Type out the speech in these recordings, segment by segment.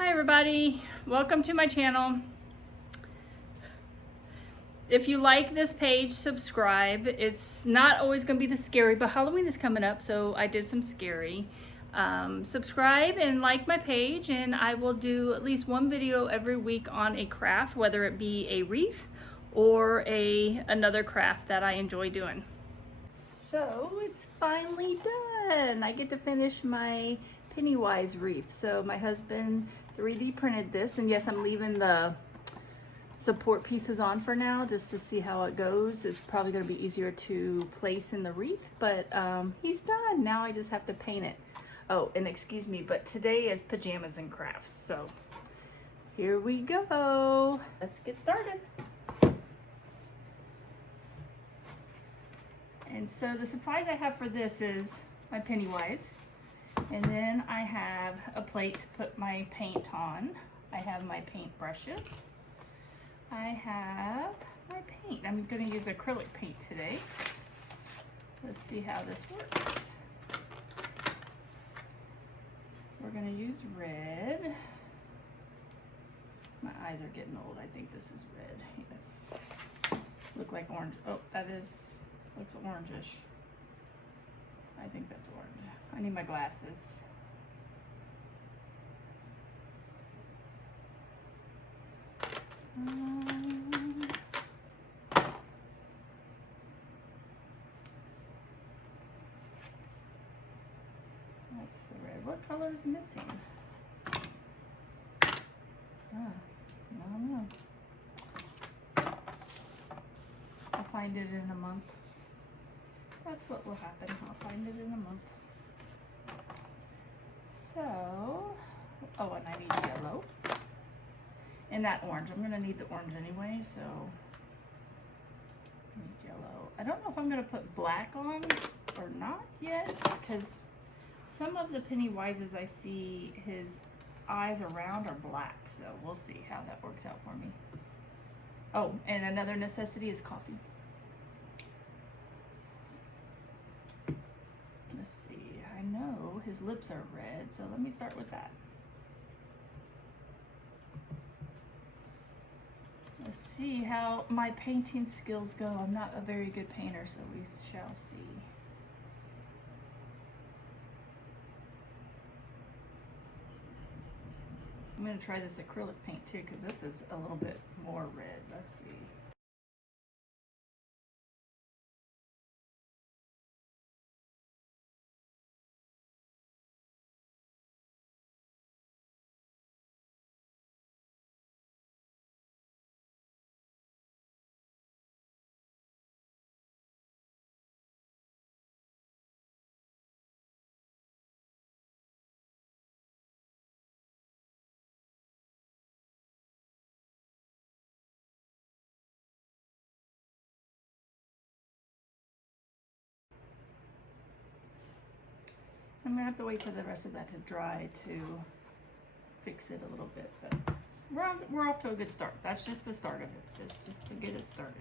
Hi everybody, welcome to my channel. If you like this page, subscribe. It's not always going to be the scary, but Halloween is coming up, so I did some scary. Subscribe and like my page, and I will do at least one video every week on a craft, whether it be a wreath or another craft that I enjoy doing. So it's finally done. I get to finish my Pennywise wreath. So my husband 3D printed this, and yes, I'm leaving the support pieces on for now just to see how it goes. It's probably going to be easier to place in the wreath, but he's done. Now I just have to paint it. Oh, and excuse me, but today is pajamas and crafts. So here we go. Let's get started. And so the supplies I have for this is my Pennywise. And then I have a plate to put my paint on. I have my paint brushes. I have my paint. I'm going to use acrylic paint today. Let's see how this works. We're going to use red. My eyes are getting old. I think this is red. Yes. Look like orange. Oh, that is, looks orangish. I think that's orange. I need my glasses. That's the red. What color is missing? I don't know. I'll find it in a month. That's what will happen. I'll find it in a month. So, oh, and I need yellow. And that orange. I'm going to need the orange anyway, so I need yellow. I don't know if I'm going to put black on or not yet, because some of the Pennywises I see his eyes around are black, so we'll see how that works out for me. Oh, and another necessity is coffee. Let's see, I know his lips are red, so let me start with that. Let's see how my painting skills go. I'm not a very good painter, so we shall see. I'm going to try this acrylic paint too, because this is a little bit more red. Let's see. I'm gonna have to wait for the rest of that to dry to fix it a little bit, but we're off to a good start. That's just the start of it, just to get it started.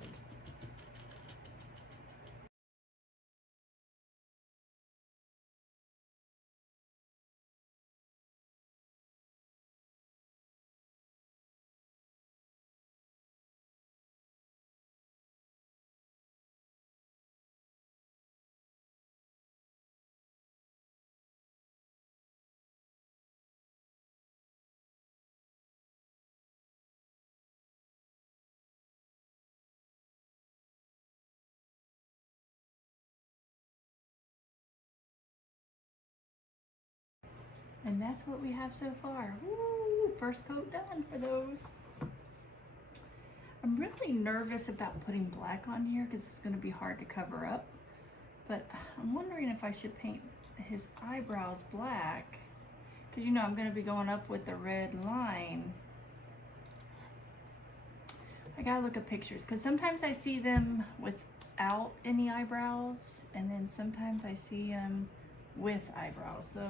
And that's what we have so far. Woo! First coat done for those. I'm really nervous about putting black on here because it's going to be hard to cover up. But I'm wondering if I should paint his eyebrows black. Because you know I'm going to be going up with the red line. I gotta look at pictures because sometimes I see them without any eyebrows, and then sometimes I see them with eyebrows. So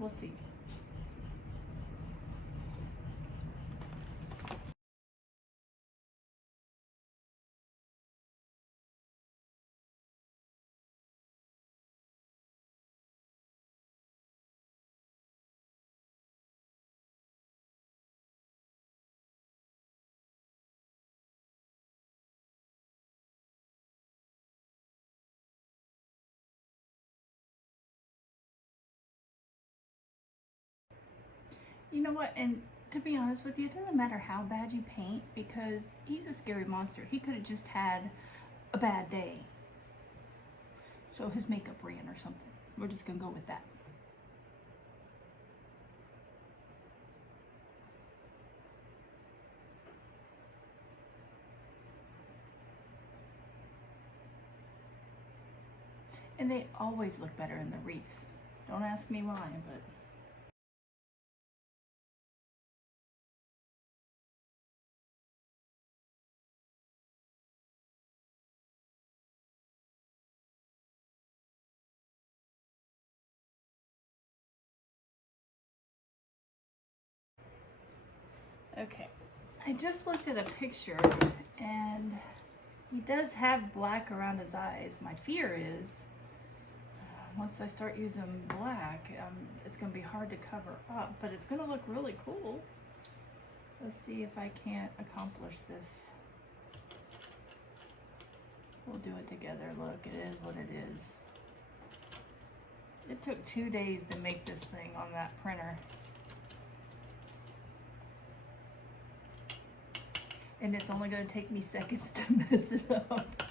we'll see. You know what? And to be honest with you, it doesn't matter how bad you paint because he's a scary monster. He could have just had a bad day. So his makeup ran or something. We're just gonna go with that. And they always look better in the wreaths. Don't ask me why, but okay. I just looked at a picture and he does have black around his eyes. My fear is once I start using black, it's going to be hard to cover up, but it's going to look really cool. Let's see if I can't accomplish this. We'll do it together. Look, it is what it is. It took 2 days to make this thing on that printer. And it's only going to take me seconds to mess it up.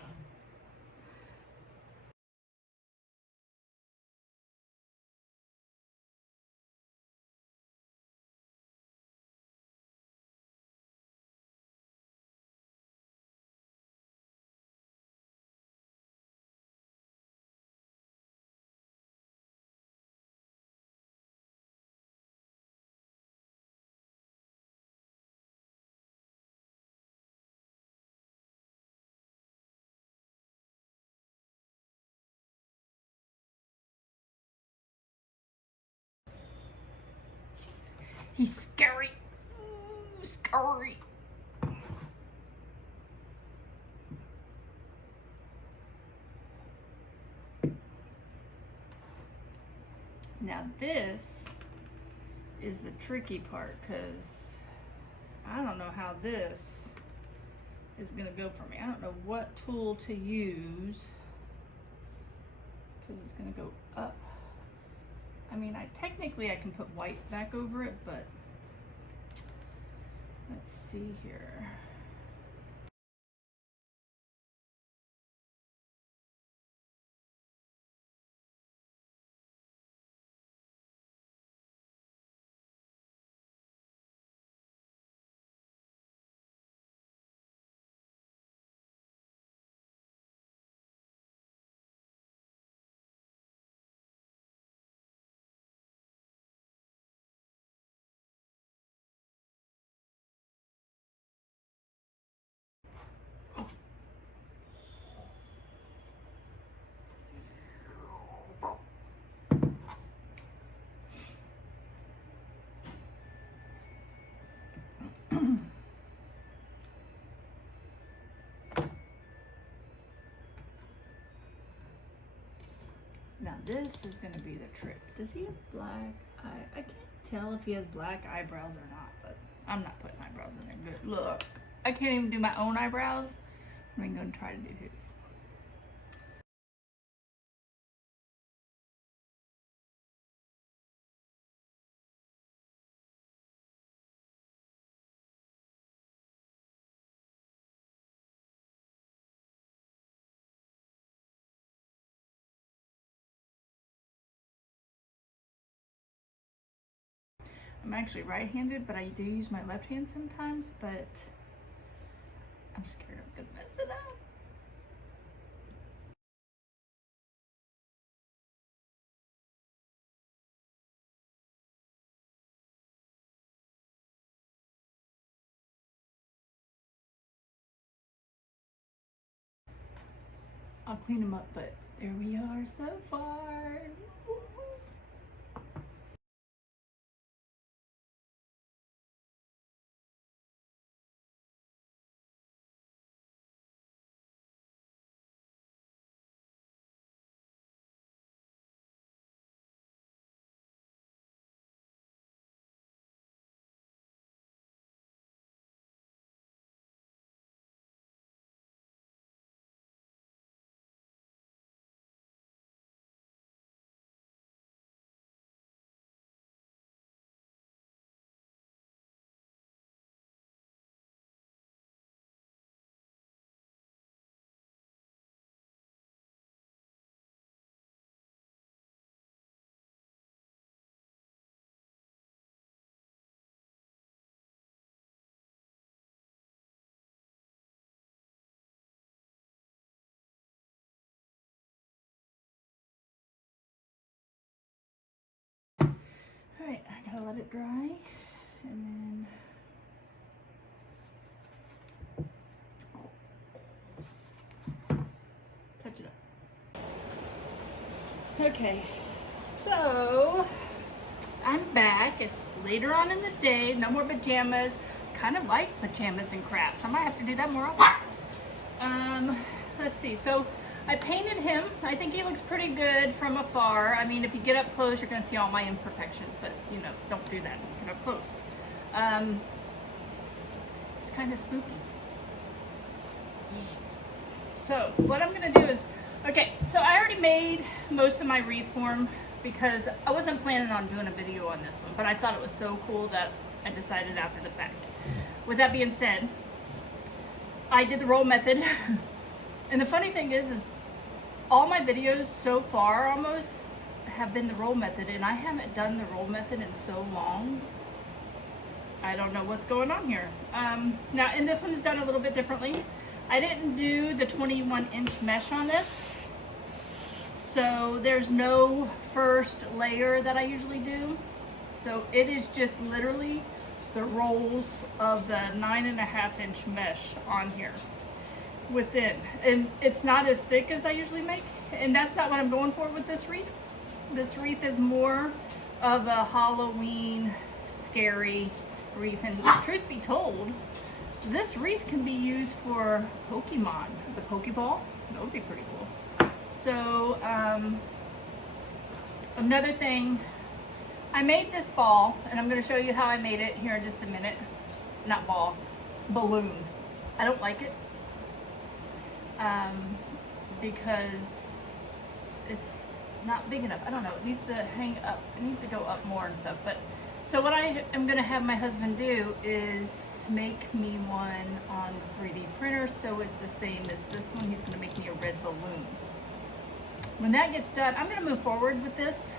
He's scary. Ooh, scary. Now this is the tricky part because I don't know how this is going to go for me. I don't know what tool to use because it's going to go up. I mean, technically I can put white back over it, but let's see here. Now this is going to be the trick. Does he have black eye? I can't tell if he has black eyebrows or not, but I'm not putting eyebrows in there. Good. Look, I can't even do my own eyebrows. I'm going to try to do his. I'm actually right-handed, but I do use my left hand sometimes, but I'm scared I'm gonna mess it up. I'll clean them up, but there we are so far. I let it dry, and then touch it up. Okay, so I'm back. It's later on in the day, no more pajamas. Kind of like pajamas and crafts. I might have to do that more often. Let's see, so I painted him. I think he looks pretty good from afar. I mean, if you get up close, you're gonna see all my imperfections, but you know, don't do that, get up close. It's kind of spooky. So what I'm gonna do is, okay, so I already made most of my wreath form because I wasn't planning on doing a video on this one, but I thought it was so cool that I decided after the fact. With that being said, I did the roll method. And the funny thing is all my videos so far almost have been the roll method, and I haven't done the roll method in so long. I don't know what's going on here. Now, and this one is done a little bit differently. I didn't do the 21-inch mesh on this. So there's no first layer that I usually do. So it is just literally the rolls of the 9.5-inch mesh on here within. And it's not as thick as I usually make. And that's not what I'm going for with this wreath. This wreath is more of a Halloween scary wreath. And truth be told, this wreath can be used for Pokemon. The Pokeball, that would be pretty cool. So, another thing, I made this ball, and I'm going to show you how I made it here in just a minute. Not ball, balloon. I don't like it because it's not big enough. I don't know, it needs to hang up, it needs to go up more and stuff. But so what I am going to have my husband do is make me one on the 3D printer so it's the same as this one. He's going to make me a red balloon. When that gets done, I'm going to move forward with this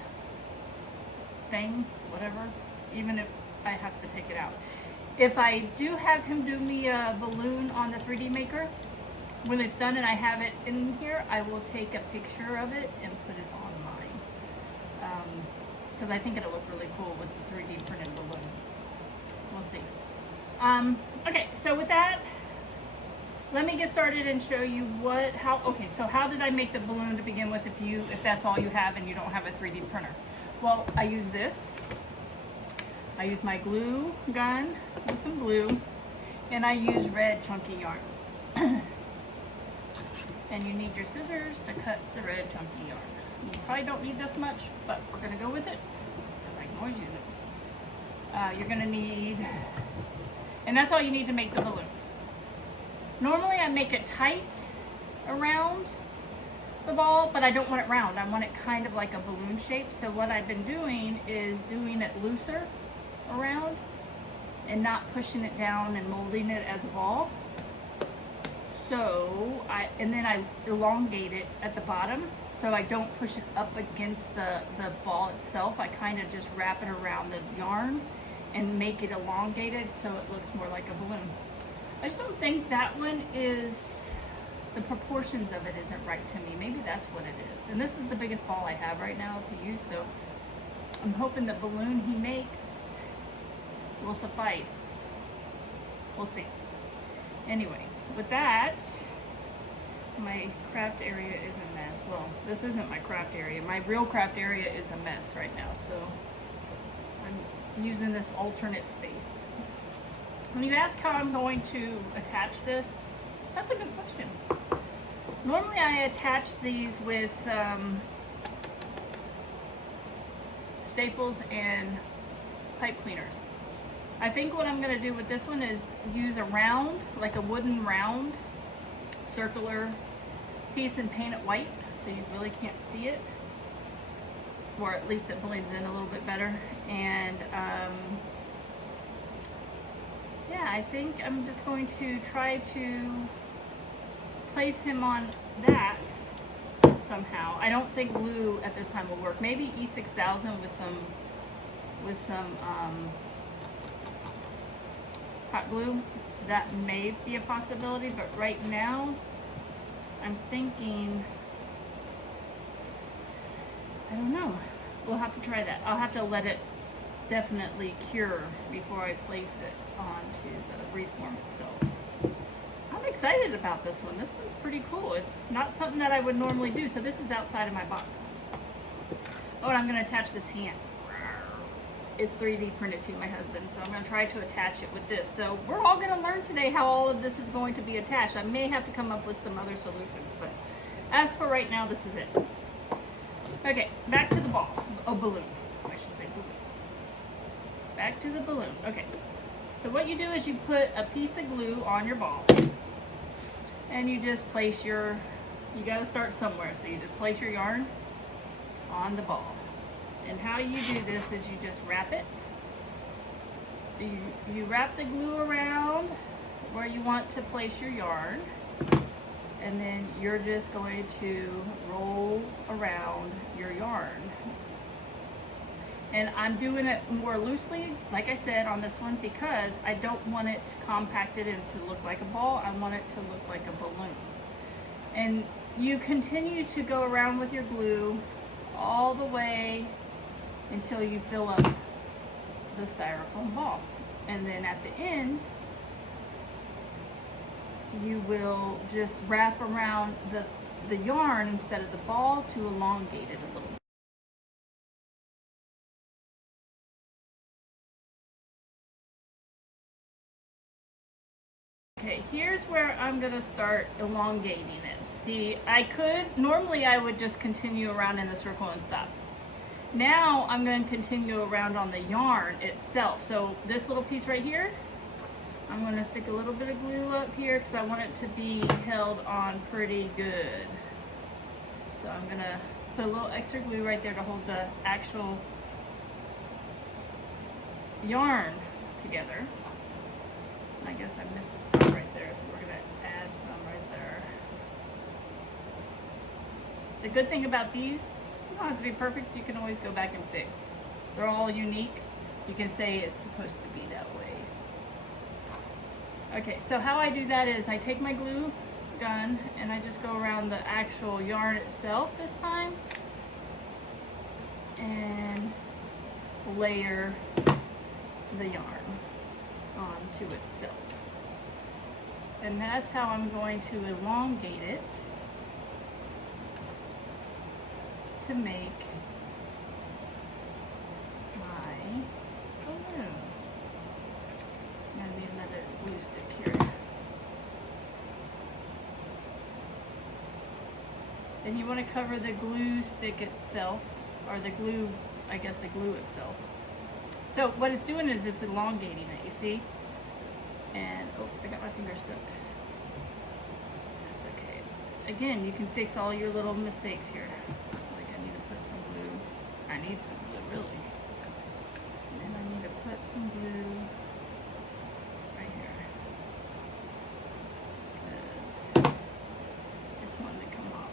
thing, whatever, even if I have to take it out. If I do have him do me a balloon on the 3D maker, when it's done and I have it in here, I will take a picture of it and put it on mine. Because I think it'll look really cool with the 3D printed balloon. We'll see. Okay, so with that, let me get started and show you how did I make the balloon to begin with if that's all you have and you don't have a 3D printer? Well, I use this. I use my glue gun with some glue, and I use red chunky yarn. And you need your scissors to cut the red chunky yarn. You probably don't need this much, but we're gonna go with it, because I can always use it. You're gonna need, and that's all you need to make the balloon. Normally I make it tight around the ball, but I don't want it round. I want it kind of like a balloon shape. So what I've been doing is doing it looser around and not pushing it down and molding it as a ball. So and then I elongate it at the bottom so I don't push it up against the ball itself. I kind of just wrap it around the yarn and make it elongated so it looks more like a balloon. I just don't think that one is, the proportions of it isn't right to me. Maybe that's what it is. And this is the biggest ball I have right now to use, so I'm hoping the balloon he makes will suffice. We'll see. Anyway, with that, my craft area is a mess. Well, this isn't my craft area. My real craft area is a mess right now, so I'm using this alternate space. When you ask how I'm going to attach this, that's a good question. Normally I attach these with staples and pipe cleaners. I think what I'm going to do with this one is use a round, like a wooden round, circular piece, and paint it white so you really can't see it, or at least it blends in a little bit better. And yeah, I think I'm just going to try to place him on that somehow. I don't think glue at this time will work. Maybe E6000 with some hot glue. That may be a possibility, but right now I'm thinking, I don't know. We'll have to try that. I'll have to let it definitely cure before I place it onto the wreath form itself. I'm excited about this one. This one's pretty cool. It's not something that I would normally do, so this is outside of my box. Oh, and I'm going to attach this hand. It's 3D printed to my husband, so I'm going to try to attach it with this. So we're all going to learn today how all of this is going to be attached. I may have to come up with some other solutions, but as for right now, this is it. Okay, back to the ball. Oh, balloon. I should say balloon. Back to the balloon. Okay. So what you do is you put a piece of glue on your ball, and you just place you got to start somewhere, so you just place your yarn on the ball. And how you do this is you just wrap it. You wrap the glue around where you want to place your yarn, and then you're just going to roll around your yarn. And I'm doing it more loosely, like I said, on this one, because I don't want it compacted and to look like a ball. I want it to look like a balloon. And you continue to go around with your glue all the way until you fill up the styrofoam ball. And then at the end, you will just wrap around the yarn instead of the ball to elongate it a little bit. Okay, here's where I'm gonna start elongating it. See, normally I would just continue around in the circle and stop. Now I'm going to continue around on the yarn itself. So this little piece right here, I'm going to stick a little bit of glue up here because I want it to be held on pretty good. So I'm going to put a little extra glue right there to hold the actual yarn together. I guess I missed a spot right there, so we're going to add some right there. The good thing about these, you don't have to be perfect, you can always go back and fix. They're all unique. You can say it's supposed to be that way. Okay, so how I do that is I take my glue gun and I just go around the actual yarn itself this time and layer the yarn onto itself. And that's how I'm going to elongate it to make my balloon. I'm going to need another glue stick here. Then you want to cover the glue stick itself, or the glue, I guess the glue itself. So what it's doing is it's elongating it, you see? And, oh, I got my finger stuck. That's okay. Again, you can fix all your little mistakes here. Like I need to put some glue. I need some glue, really. And then I need to put some glue right here. Because it's wanting to come off.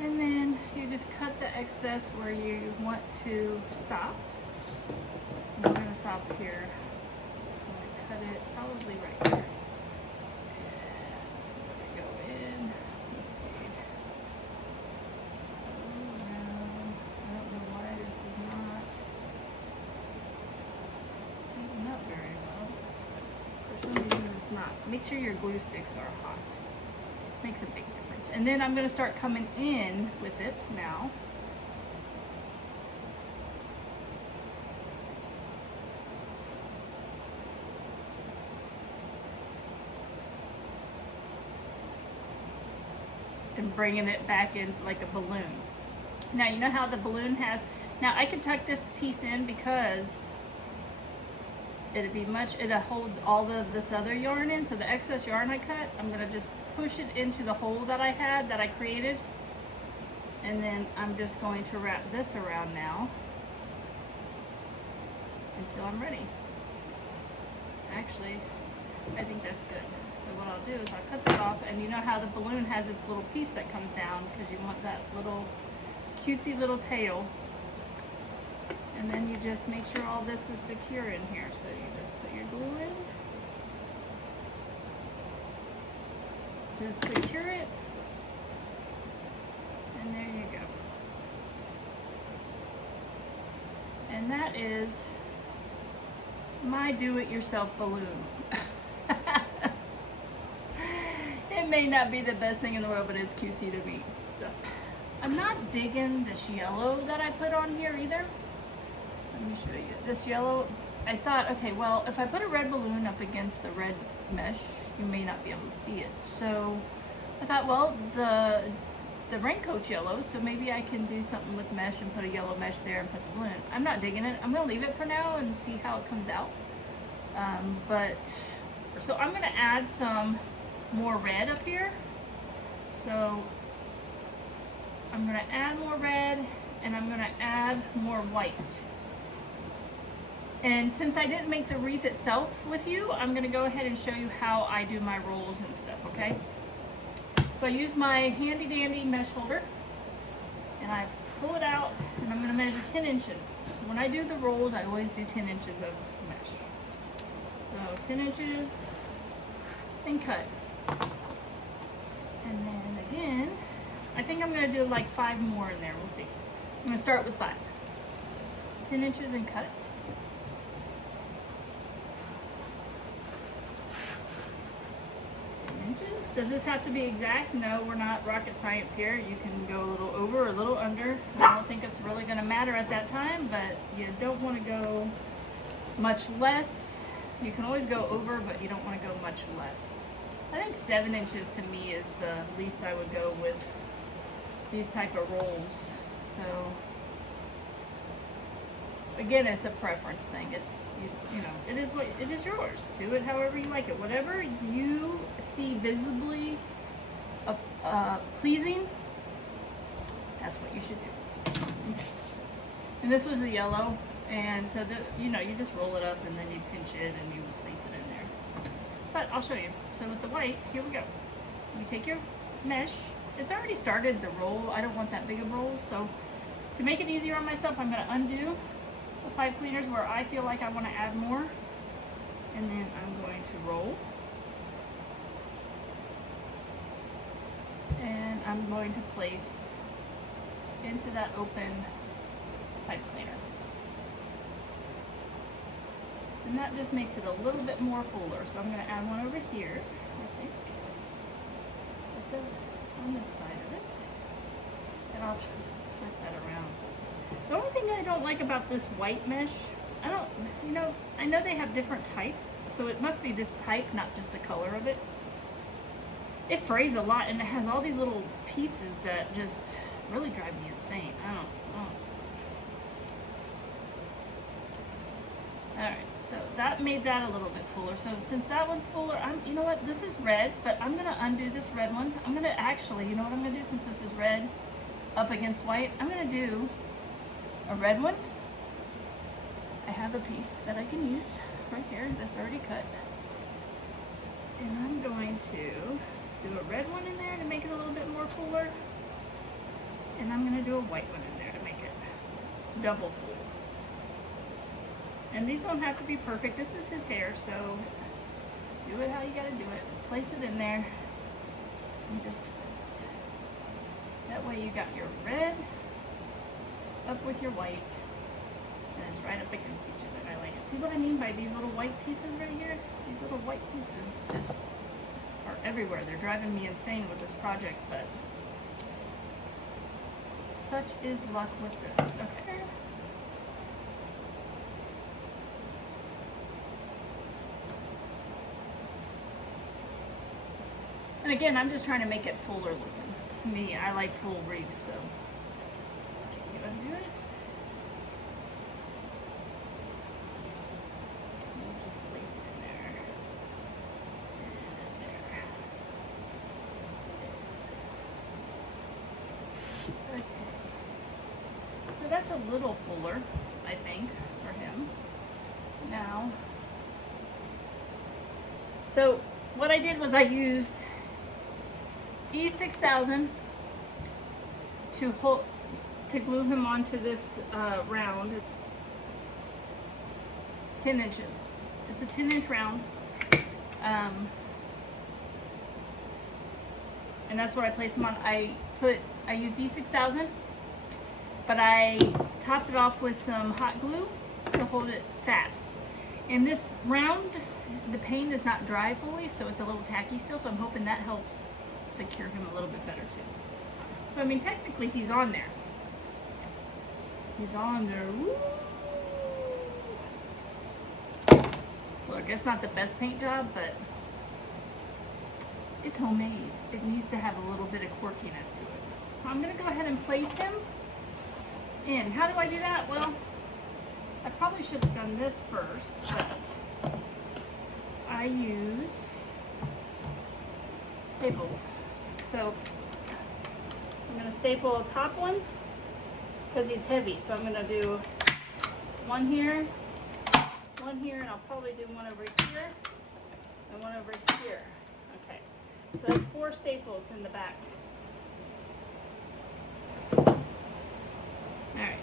And then you just cut the excess where you want to stop. And we're going to stop here. I'm going to cut it probably right here. And go in. Let's see. Around. I don't know why this is not heating up very well. For some reason it's not. Make sure your glue sticks are hot. Makes a big difference. And then I'm going to start coming in with it now. And bringing it back in like a balloon. Now you know how the balloon has, now I could tuck this piece in because it'll hold all of this other yarn in. So the excess yarn I cut, I'm going to just push it into the hole that I had, that I created. And then I'm just going to wrap this around now until I'm ready. Actually, I think that's good. So what I'll do is I'll cut that off, and you know how the balloon has its little piece that comes down because you want that little cutesy little tail. And then you just make sure all this is secure in here. So you just put your glue in. Just secure it. And there you go. is my do-it-yourself balloon. It may not be the best thing in the world, but it's cutesy to me. So I'm not digging this yellow that I put on here either. Let me show you. This yellow, I thought, okay, well, if I put a red balloon up against the red mesh, you may not be able to see it. So I thought, well, the raincoat's yellow, so maybe I can do something with mesh and put a yellow mesh there and put the balloon. I'm not digging it. I'm gonna leave it for now and see how it comes out. So I'm gonna add some more red up here. So I'm gonna add more red and I'm gonna add more white. And since I didn't make the wreath itself with you, I'm gonna go ahead and show you how I do my rolls and stuff, okay? So I use my handy dandy mesh holder and I pull it out and I'm gonna measure 10 inches. When I do the rolls, I always do 10 inches of mesh. So 10 inches and cut. And then again, I think I'm gonna do like 5 more in there, we'll see. I'm gonna start with 5. 10 inches and cut. Does this have to be exact? No, we're not rocket science here. You can go a little over or a little under. I don't think it's really going to matter at that time, but you don't want to go much less. You can always go over, but you don't want to go much less. I think 7 inches to me is the least I would go with these type of rolls. So again, it's a preference thing. It's, you know, it is yours. Do it however you like it. Whatever you see visibly pleasing, that's what you should do. Okay. And this was a yellow, and so you just roll it up and then you pinch it and you place it in there. But I'll show you. So with the white, here we go. You take your mesh. It's already started the roll. I don't want that big of roll, so to make it easier on myself, I'm going to undo the 5 cleaners where I feel like I want to add more, and then I'm going to roll, and I'm going to place into that open pipe cleaner, and that just makes it a little bit more fuller. So I'm going to add one over here, I think, on this side of it, and I'll twist that around. So the only thing I don't like about this white mesh, I know they have different types, so it must be this type, not just the color of it. It frays a lot, and it has all these little pieces that just really drive me insane. I don't. Alright, so that made that a little bit fuller. So since that one's fuller, you know what, this is red, but I'm gonna undo this red one. I'm gonna actually, you know what I'm gonna do, since this is red up against white, I'm gonna do a red one. I have a piece that I can use right here that's already cut, and I'm going to do a red one in there to make it a little bit more fuller, and I'm going to do a white one in there to make it double full. And these don't have to be perfect. This is his hair, so do it how you got to do it. Place it in there and just twist. That way you got your red up with your white, and it's right up against each other. I like it. See what I mean by these little white pieces right here? These little white pieces just are everywhere. They're driving me insane with this project, but such is luck with this. Okay. And again, I'm just trying to make it fuller looking. To me, I like full wreaths, so. You undo it. And just place it in there. And there. It is. Okay. So that's a little fuller, I think, for him. Now, so what I did was I used E6000 to glue him onto this round. 10 inches. It's a 10-inch round. And that's what I placed him on. I used E6000, but I topped it off with some hot glue to hold it fast. And this round, the paint is not dry fully, so it's a little tacky still, so I'm hoping that helps secure him a little bit better too. So I mean, technically he's on there. He's on there. Woo! Look, it's not the best paint job, but it's homemade. It needs to have a little bit of quirkiness to it. I'm gonna go ahead and place him in. How do I do that? Well, I probably should have done this first, but I use staples. So I'm gonna staple a top one because he's heavy. So I'm gonna do one here, and I'll probably do one over here and one over here. Okay, so that's 4 staples in the back. Alright.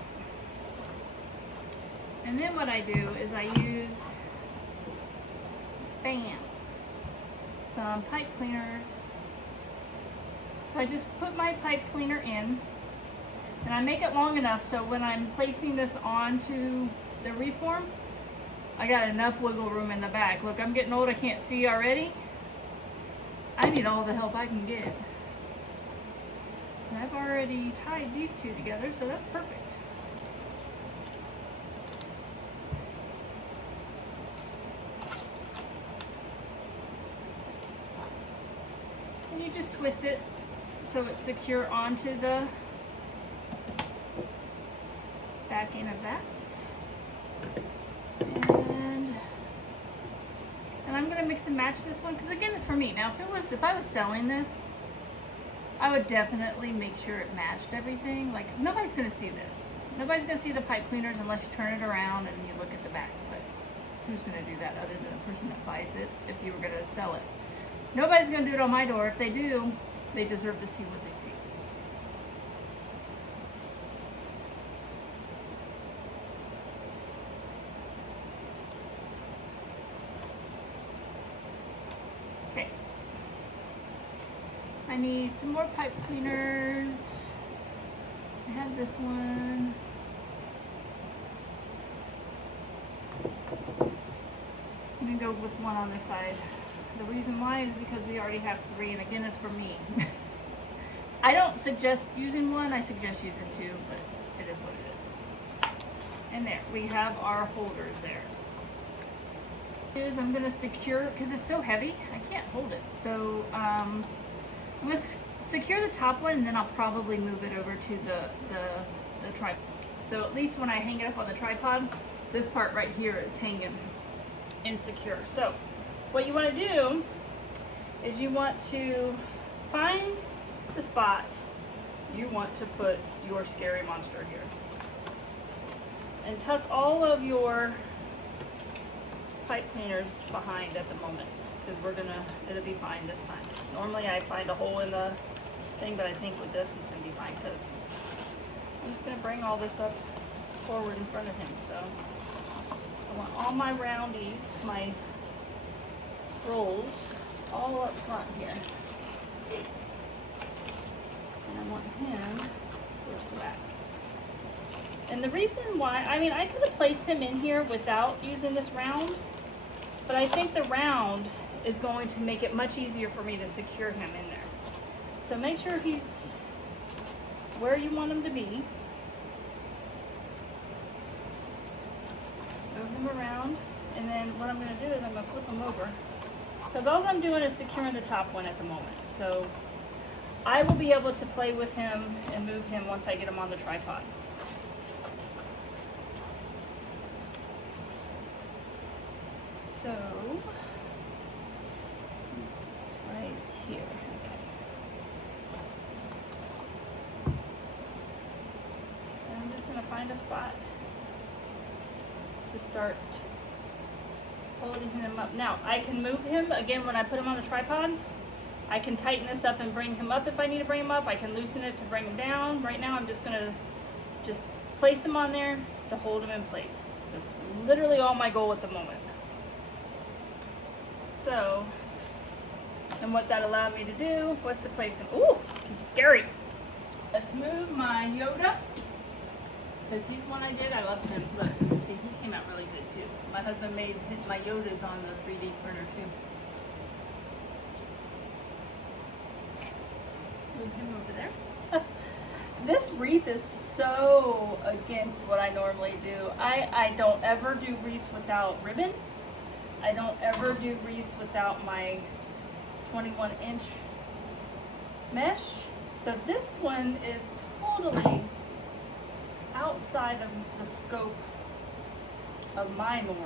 And then what I do is I use, bam, some pipe cleaners. So I just put my pipe cleaner in, and I make it long enough so when I'm placing this onto the reform, I got enough wiggle room in the back. Look, I'm getting old, I can't see already. I need all the help I can get. And I've already tied these two together, so that's perfect. And you just twist it so it's secure onto the back end of that. And I'm gonna mix and match this one because again, it's for me. Now, if I was selling this, I would definitely make sure it matched everything. Like, nobody's gonna see this. Nobody's gonna see the pipe cleaners unless you turn it around and you look at the back. But who's gonna do that other than the person that buys it if you were gonna sell it? Nobody's gonna do it on my door. If they do, they deserve to see what they see. Okay. I need some more pipe cleaners. I had this one. I'm gonna go with one on this side. The reason why is because we already have 3, and again, it's for me. I don't suggest using one, I suggest using 2, but it is what it is. And there, we have our holders there. I'm gonna secure, because it's so heavy, I can't hold it. So I'm gonna secure the top one, and then I'll probably move it over to the tripod. So at least when I hang it up on the tripod, this part right here is hanging insecure. So what you want to do is you want to find the spot you want to put your scary monster here. And tuck all of your pipe cleaners behind at the moment, because it'll be fine this time. Normally I find a hole in the thing, but I think with this it's going to be fine because I'm just going to bring all this up forward in front of him. So I want all my roundies, my rolls, all up front here. And I want him towards the back. And the reason why, I mean, I could have placed him in here without using this round, but I think the round is going to make it much easier for me to secure him in there. So make sure he's where you want him to be. Move him around, and then what I'm going to do is I'm going to flip him over, because all I'm doing is securing the top one at the moment. So I will be able to play with him and move him once I get him on the tripod. So he's right here. Okay. And I'm just going to find a spot to start holding him up. Now, I can move him, again, when I put him on the tripod, I can tighten this up and bring him up if I need to bring him up. I can loosen it to bring him down. Right now, I'm just gonna place him on there to hold him in place. That's literally all my goal at the moment. So, and what that allowed me to do was to place him. Ooh, he's scary. Let's move my Yoda, because he's one I did. I loved him. Look. see, he came out really good too. My husband made my Yodas on the 3D printer too. Move him over there. This wreath is so against what I normally do. I don't ever do wreaths without ribbon. I don't ever do wreaths without my 21-inch mesh. So this one is totally outside of the scope of my norm.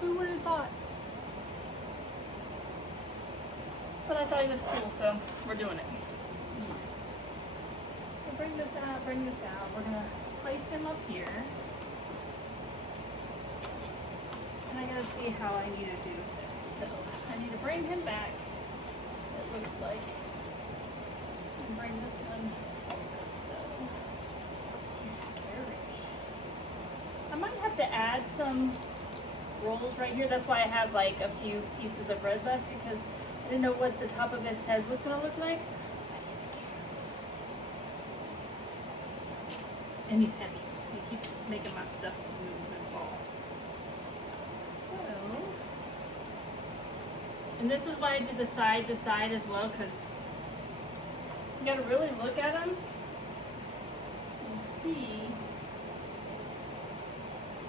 Who would have thought? But I thought he was cool, so we're doing it. So bring this out, bring this out. We're gonna place him up here. And I gotta see how I need to do this. So I need to bring him back, it looks like. And bring this one over, so he's scary. I might have to add some rolls right here. That's why I have like a few pieces of red left, because I didn't know what the top of his head was going to look like. But he's scary. And he's heavy. He keeps making my stuff move and fall. So, and this is why I did the side to side as well, because you got to really look at them and see.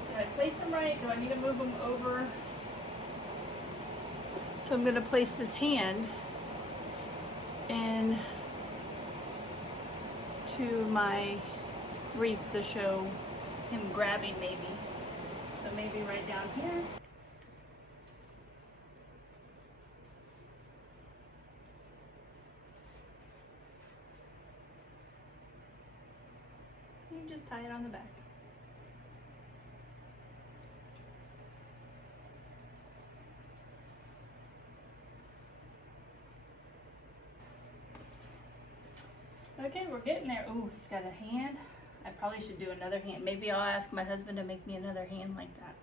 Did I place them right? Do I need to move them over? So I'm going to place this hand in to my wreath to show him grabbing maybe. So maybe right down here. You just tie it on the back. Okay, we're getting there. Oh, he's got a hand. I probably should do another hand. Maybe I'll ask my husband to make me another hand like that.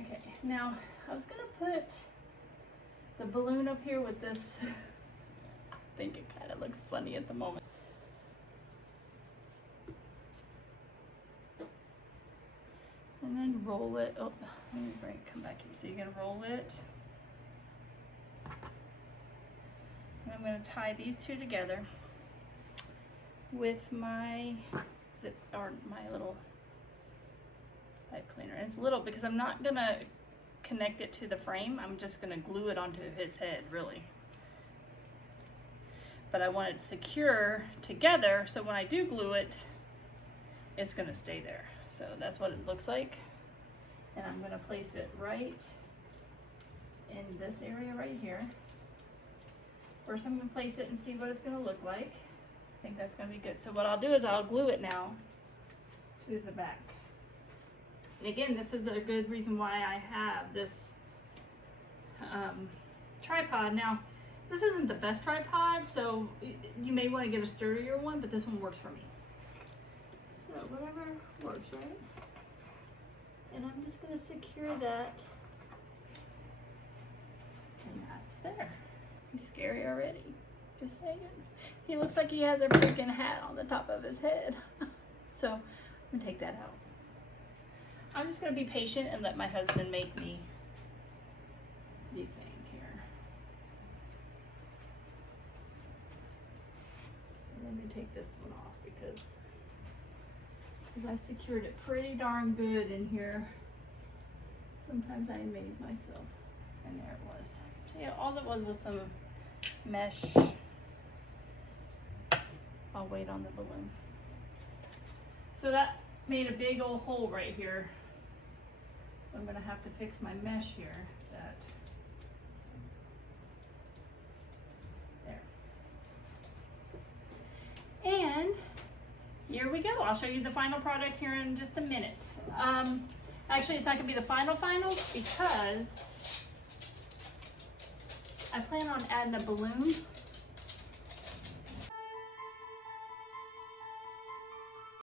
Okay, now I was gonna put the balloon up here with this. I think it kind of looks funny at the moment. And then roll it. Oh, let me come back here. So you're gonna roll it. And I'm gonna tie these two together with my zip or my little pipe cleaner. And it's little because I'm not gonna connect it to the frame. I'm just gonna glue it onto his head, really. But I want it secure together, so when I do glue it, it's gonna stay there. So that's what it looks like. And I'm gonna place it right in this area right here. First I'm gonna place it and see what it's gonna look like. I think that's gonna be good. So what I'll do is I'll glue it now to the back. And again, this is a good reason why I have this tripod. Now, this isn't the best tripod, so you may want to get a sturdier one, but this one works for me. So whatever works, right? And I'm just gonna secure that. And that's there. He's scary already, just saying. He looks like he has a freaking hat on the top of his head. So I'm gonna take that out. I'm just gonna be patient and let my husband make me the thing here. So let me take this one off because I secured it pretty darn good in here. Sometimes I amaze myself. And there it was. So yeah, all it was some mesh. I'll wait on the balloon. So that made a big old hole right here. So I'm gonna have to fix my mesh here. There. And here we go. I'll show you the final product here in just a minute. Actually, it's not gonna be the final because I plan on adding a balloon